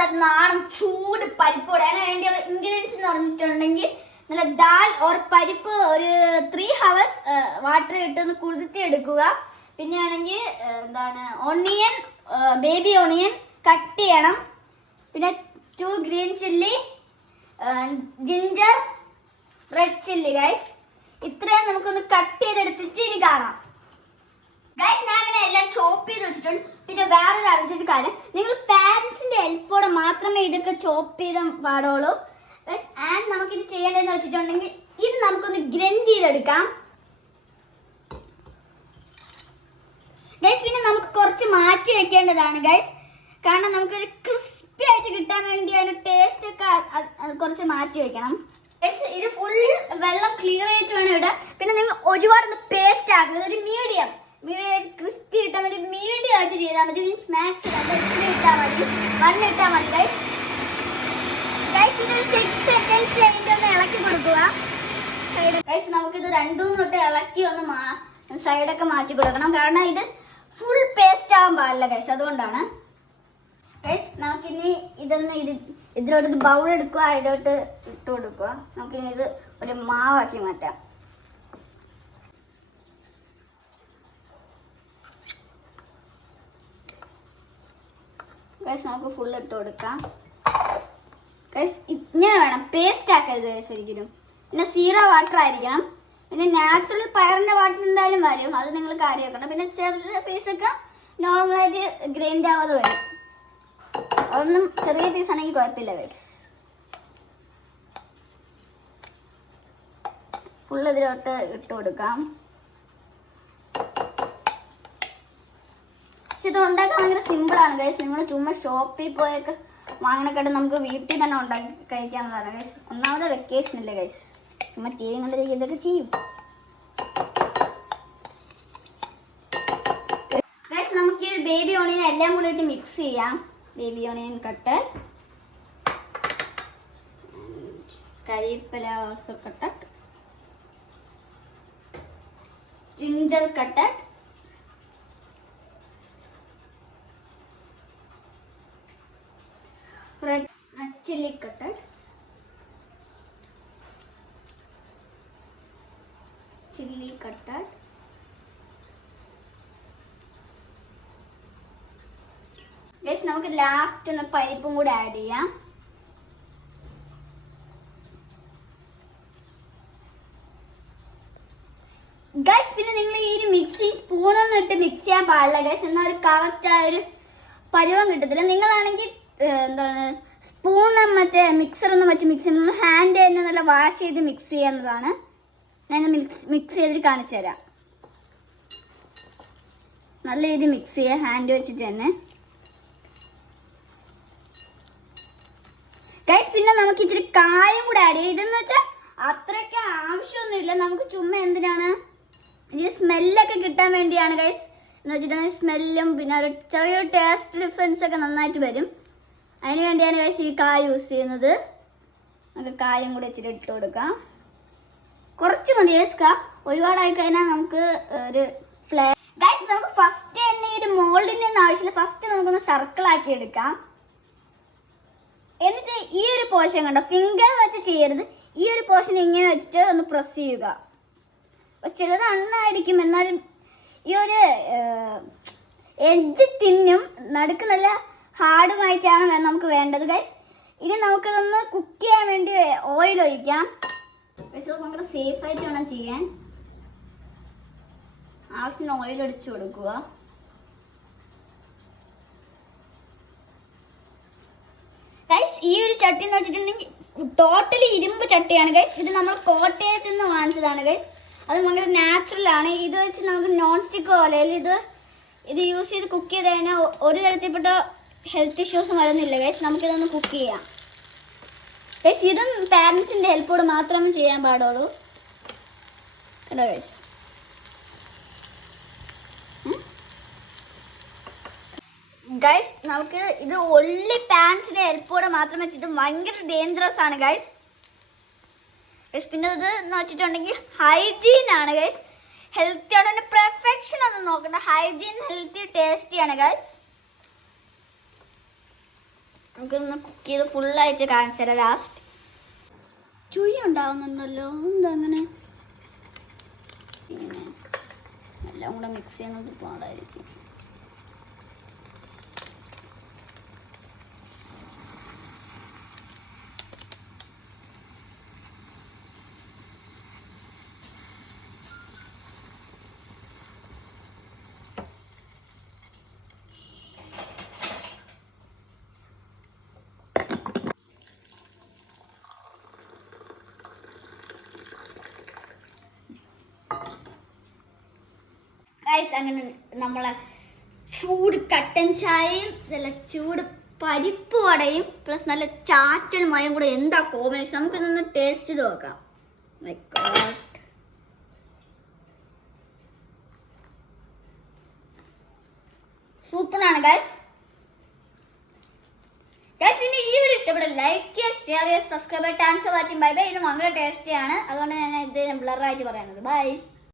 നല്ല നാടൻ ചൂട് പരിപ്പോടെ അതിന് വേണ്ടിയുള്ള ഇൻഗ്രീഡിയൻസ് എന്ന് പറഞ്ഞിട്ടുണ്ടെങ്കിൽ നല്ല ദാൽ ഓർ പരിപ്പ് ഒരു 3 hours വാട്ടർ ഇട്ടൊന്ന് കുതിർത്തി എടുക്കുക. പിന്നെ ആണെങ്കിൽ എന്താണ് ഓണിയൻ, ബേബി ഓണിയൻ കട്ട് ചെയ്യണം. പിന്നെ 2 green chilli, ginger, red chilli guys. ഇത്രയും നമുക്കൊന്ന് കട്ട് ചെയ്തെടുത്തിട്ട് ഇനി കാണാം. ഗൈസ് ഞാൻ അങ്ങനെ എല്ലാം ചോപ്പ് ചെയ്ത് വെച്ചിട്ടുണ്ട്. പിന്നെ വേറൊരു അറിയിച്ചിട്ട് കാര്യം, നിങ്ങൾ പാരൻസിന്റെ ഹെൽപ്പോടെ മാത്രമേ ഇതൊക്കെ ചോപ്പ് ചെയ്ത പാടുള്ളൂ. ആൻഡ് നമുക്കിത് ചെയ്യേണ്ടതെന്ന് വെച്ചിട്ടുണ്ടെങ്കിൽ ഇത് നമുക്കൊന്ന് ഗ്രൈൻഡ് ചെയ്തെടുക്കാം ഗൈസ്. പിന്നെ നമുക്ക് കുറച്ച് മാറ്റി വെക്കേണ്ടതാണ് ഗൈസ്, കാരണം നമുക്കൊരു ക്രിസ്പി ആയിട്ട് കിട്ടാൻ വേണ്ടി അതിന് ടേസ്റ്റ് ഒക്കെ കുറച്ച് മാറ്റി വെക്കണം ഗൈസ്. ഇത് ഫുൾ വെള്ളം ക്ലിയർ ആയിട്ട് വേണം ഇടാൻ. പിന്നെ നിങ്ങൾ ഒരുപാട് പേസ്റ്റ് ആക്കുന്നത് ഒരു മീഡിയം ക്രിസ്പി കിട്ടാൻ വേണ്ടി മീഡിയം ആയിട്ട് ചെയ്താൽ മതി. മാക്സ് ഇട്ടാൽ മതി, 1 ഇട്ടാൽ മതി ഗൈസ്. ഗൈസ് ഇതൊരു 6 seconds കഴിഞ്ഞിട്ട് ഒന്ന് ഇളക്കി കൊടുക്കുക ഗൈസ്. നമുക്കിത് 2-3 തൊട്ട് ഇളക്കി ഒന്ന് സൈഡൊക്കെ മാറ്റി കൊടുക്കണം, കാരണം ഇത് ഫുൾ പേസ്റ്റ് ആവാൻ പാടില്ല ഗൈസ്, അതുകൊണ്ടാണ് ഗൈസ്. നമുക്കിനി ഇതിലോട്ട് ബൗൾ എടുക്കുക, ഇതിലോട്ട് ഇട്ട് കൊടുക്കുക. നമുക്കിനി ഇത് ഒരു മാവാക്കി മാറ്റാം. ഗൈസ് നമുക്ക് ഫുൾ ഇട്ട് കൊടുക്കാം ഗൈസ്. ഇങ്ങനെ വേണം, പേസ്റ്റ് ആക്കരുത് ഗൈസ് ഒരിക്കലും. പിന്നെ 0 വാട്ടർ ആയിരിക്കണം. പിന്നെ നാച്ചുറൽ പയറിന്റെ വാട്ടർ എന്തായാലും വരും, അത് നിങ്ങൾ കാര്യം വെക്കണം. പിന്നെ ചെറിയ പീസൊക്കെ നോർമലായിട്ട് ഗ്രൈൻഡ് ആവാതെ വരും, അതൊന്നും ചെറിയ പീസ് ആണെങ്കിൽ കുഴപ്പമില്ല ഗൈസ്. ഫുൾ ഇതിലോട്ട് ഇട്ട് കൊടുക്കാം. ഇത് ഉണ്ടാക്കാൻ ഭയങ്കര സിമ്പിളാണ് ഗൈസ്. നിങ്ങൾ ചുമ്മാ ഷോപ്പിൽ പോയൊക്കെ വാങ്ങണക്കാട്ട് നമുക്ക് വീട്ടിൽ തന്നെ ഉണ്ടാക്കി കഴിക്കാവുന്നതാണ് ഗൈസ്. ഒന്നാമത് വെക്കേഷൻ ഇല്ല ഗൈസ്, ചുമ്മാ ടി വി കണ്ട് ഇതൊക്കെ ചെയ്യും ഗൈസ്. നമുക്ക് ഈ ബേബി ഓണിയൻ എല്ലാം കൂടി ഇട്ട് മിക്സ് ചെയ്യാം. ബേബി ഓണിയൻ കട്ടഡ്, കരിവേപ്പില also cutted, ginger cutted, red chili cutted, chili cutted, guys നമുക്ക് ലാസ്റ്റ് ഒന്ന് പരിപ്പും കൂടെ ആഡ് ചെയ്യാം. ഗൈസ് പിന്നെ നിങ്ങൾ ഈ ഒരു മിക്സിങ് സ്പൂണൊന്നും ഇട്ട് മിക്സ് ചെയ്യാൻ പാടില്ല ഗൈസ്, എന്നാൽ ഒരു കറക്റ്റ് ആ ഒരു പരുവം കിട്ടത്തില്ല. നിങ്ങളാണെങ്കിൽ എന്താണ് സ്പൂണ് മറ്റേ മിക്സറൊന്നും വെച്ച് മിക്സ് ചെയ്യുന്നത് ഹാൻഡ് തന്നെ നല്ല വാഷ് ചെയ്ത് മിക്സ് ചെയ്യുന്നതാണ്. ഞാൻ മിക്സ് ചെയ്തിട്ട് കാണിച്ചു തരാം. നല്ല രീതിയിൽ മിക്സ് ചെയ്യുക ഹാൻഡ് വെച്ചിട്ട് തന്നെ ഗൈസ്. പിന്നെ നമുക്ക് ഇച്ചിരി കായം കൂടെ ആഡ് ചെയ്യാം. ഇതെന്ന് വെച്ചാൽ അത്രയ്ക്ക് ആവശ്യമൊന്നുമില്ല, നമുക്ക് ചുമ്മാ എന്തിനാണ് ഇതിൽ സ്മെല്ലൊക്കെ കിട്ടാൻ വേണ്ടിയാണ് ഗൈസ്. എന്ന് വെച്ചിട്ടുണ്ടെങ്കിൽ സ്മെല്ലും പിന്നെ ഒരു ചെറിയൊരു ടേസ്റ്റ് ഡിഫറൻസ് ഒക്കെ നന്നായിട്ട് വരും, അതിന് വേണ്ടിയാണ് ഗൈസ് ഈ കായ യൂസ് ചെയ്യുന്നത്. നമുക്ക് കായം കൂടെ ഇച്ചിരി ഇട്ട് കൊടുക്കാം, കുറച്ച് മതി ഗൈസ്. ഒരുപാടായി കഴിഞ്ഞാൽ നമുക്ക് ഒരു ഫ്ലേവർ ഗൈസ്. നമുക്ക് ഫസ്റ്റ് തന്നെ ഒരു മോൾഡിൻ്റെ ഒന്നും ആവശ്യമില്ല, ഫസ്റ്റ് നമുക്കൊന്ന് സർക്കിളാക്കി എടുക്കാം. എന്നിട്ട് ഈ ഒരു പോർഷൻ കണ്ടോ, ഫിംഗർ വെച്ച് ചെയ്യരുത്, ഈ ഒരു പോർഷൻ ഇങ്ങനെ വെച്ചിട്ട് ഒന്ന് പ്രസ് ചെയ്യുക. ചിലത് അണ്ണായിരിക്കും, എന്നാലും ഈ ഒരു എഡ്ജ് തിന്നും നടുക്ക് നല്ല ഹാർഡുമായിട്ടാണ് നമുക്ക് വേണ്ടത് ഗൈസ്. ഇനി നമുക്കിതൊന്ന് കുക്ക് ചെയ്യാൻ വേണ്ടി ഓയിൽ ഒഴിക്കാം. പക്ഷേ നമുക്ക് സേഫ് ആയിട്ട് വേണം ചെയ്യാൻ. ആവശ്യത്തിന് ഓയിൽ ഒഴിച്ചു കൊടുക്കുക. ഗൈസ് ഈ ഒരു ചട്ടി എന്ന് വെച്ചിട്ടുണ്ടെങ്കിൽ ടോട്ടലി ഇരുമ്പ് ചട്ടിയാണ് ഗൈസ്. ഇത് നമ്മൾ കോട്ടയത്ത് നിന്ന് വാങ്ങിച്ചതാണ് ഗൈസ്, അത് ഭയങ്കര നാച്ചുറൽ ആണ്. ഇത് വെച്ച് നമുക്ക് നോൺ സ്റ്റിക്ക് പോലെ ഇത് യൂസ് ചെയ്ത് കുക്ക് ചെയ്ത് കഴിഞ്ഞാൽ ഒരു തരത്തിൽപ്പെട്ട ഹെൽത്ത് ഇഷ്യൂസും വരുന്നില്ല ഗൈസ്. നമുക്കിതൊന്ന് കുക്ക് ചെയ്യാം ഗൈസ്. ഇതും പാരൻസിൻ്റെ ഹെൽപ്പോട് മാത്രമേ ചെയ്യാൻ പാടുള്ളൂ കേട്ടോ ഗൈസ്. ഗൈസ് നമുക്ക് ഇത് ഒള്ളി പാരൻസിൻ്റെ ഹെൽപ്പോടെ മാത്രമേ ഇത് ഭയങ്കര ഡേഞ്ചറസ് ആണ് ഗൈസ്. പിന്നെ ഇത് എന്ന് വെച്ചിട്ടുണ്ടെങ്കിൽ ഹൈജീൻ ആണ് ഗൈസ്. ഹെൽത്തി ആണ്, പെർഫെക്ഷൻ ഒന്നും നോക്കണ്ട, ഹൈജീൻ ഹെൽത്തി ടേസ്റ്റി ആണ് ഗൈസ്. നമുക്കൊന്ന് കുക്ക് ചെയ്ത് ഫുള്ളായിട്ട് കാണിച്ചു തരാം ലാസ്റ്റ്. ചുഴി ഉണ്ടാവുന്നുണ്ടല്ലോ, എന്താ അങ്ങനെ? ഇങ്ങനെ എല്ലാം കൂടെ മിക്സ് ചെയ്യുന്നത് പാടായിരിക്കും. അങ്ങനെ നമ്മളെ ചൂട് കട്ടൻ ചായയും നല്ല ചൂട് പരിപ്പ് വടയും പ്ലസ് നല്ല ചാറ്റൽ മയം കൂടെ എന്താ കോമ്പിനേഷൻ. നമുക്കിതൊന്ന് ടേസ്റ്റ് ചെയ്ത് നോക്കാം. സൂപ്പറാണ് ഗൈസ്. പിന്നെ ഈ വീഡിയോ ഇഷ്ടപ്പെട്ട ലൈക്ക് ചെയ്യുക, ഷെയർ ചെയ്യുക, സബ്സ്ക്രൈബ് ചെയ്യുക. Thanks for watching. Bye bye. ഇത് ഭയങ്കര ടേസ്റ്റിയാണ്, അതുകൊണ്ട് ഞാൻ ഇത് ബ്ലറായിട്ട് പറയുന്നത്. ബൈ.